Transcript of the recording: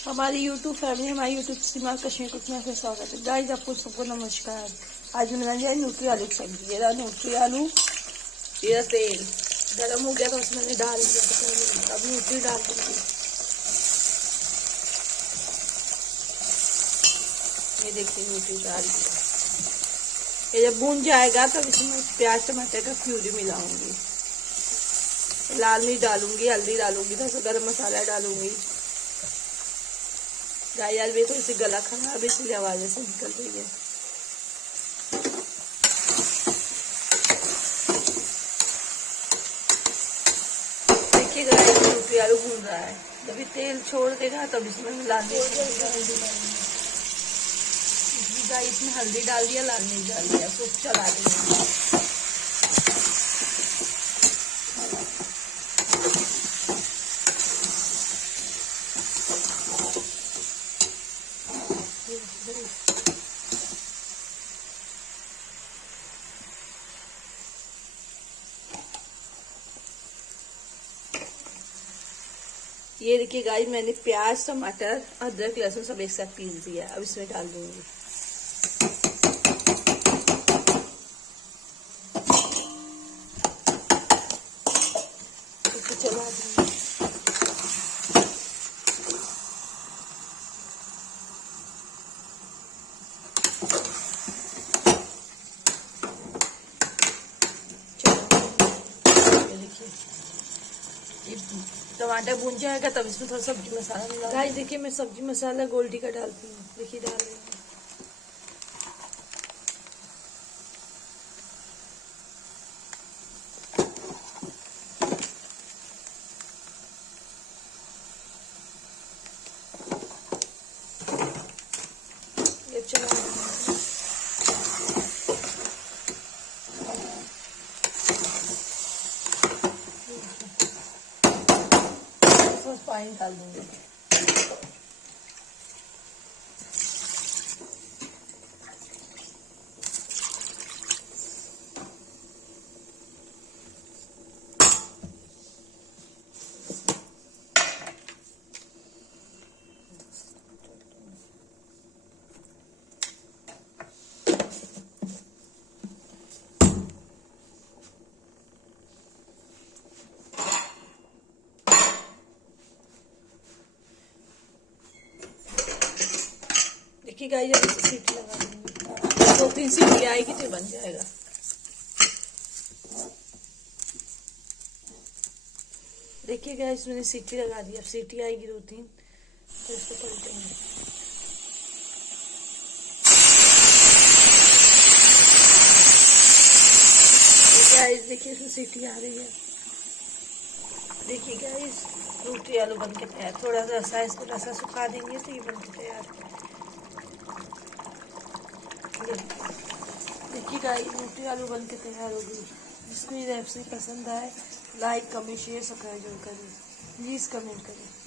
हमारी YouTube family, हमारी YouTube सीमा Kashmir cook में स्वागत है। गाइस आपको सबको नमस्कार। आज मैंने बनाई है न्यूट्री आलू की सब्जी। ये न्यूट्री आलू, ये तेल गर्म हो गया तो उसमें मैंने डाल दिया। तो अब न्यूट्री डाल दूंगी। ये देखिए न्यूट्री डाल दिया। ये जब भून जाएगा तब इसमें प्याज टमाटर का प्यूरी मिलाऊंगी, लाल मिर्च डालूंगी, हल्दी डालूंगी, थोड़ा सा गरम मसाला डालूंगी। गाय भी तो इसे गला खराब, इसलिए आवाज ऐसे निकल रही है। देखिए गाय न्यूट्री आलू भून रहा है। जब ये तेल छोड़ देगा तब इसमें लाल मिर्च, इसमें हल्दी डाल दिया, लाल मिर्च डाल दिया, सब चला देंगे। ये देखिए गाइस, मैंने प्याज टमाटर अदरक लहसुन सब एक साथ पीस दिया। अब इसमें डाल दूंगी। इसको चला दूंगी। टमाटर भून जाएगा तब इसमें थोड़ा सब्जी मसाला मिला। गाइस देखिए मैं सब्जी मसाला गोल्डी का डालती हूँ। देखिए डाल रही हूँ। ये चला पानी डाल दूंगी। देखिए गाइस जब सीटी लगा दूंगी, 2-3 सीटी आएगी तो बन जाएगा। देखिए गाइस मैंने सीटी लगा दी। अब सीटी आएगी 2-3 तो इसको पलटेंगे। गाइस देखिए इसमें सीटी आ रही है। देखिए गाइस न्यूट्री आलू बन के तैयार। थोड़ा सा ऐसा इसको रसा सुखा देंगे तो ये बन के तैयार। देखिए गाइस न्यूट्री आलू बन के तैयार हो गई। जिसको ये रेसिपी पसंद आए लाइक कमेंट शेयर सब्सक्राइब जरूर करें। प्लीज़ कमेंट करें।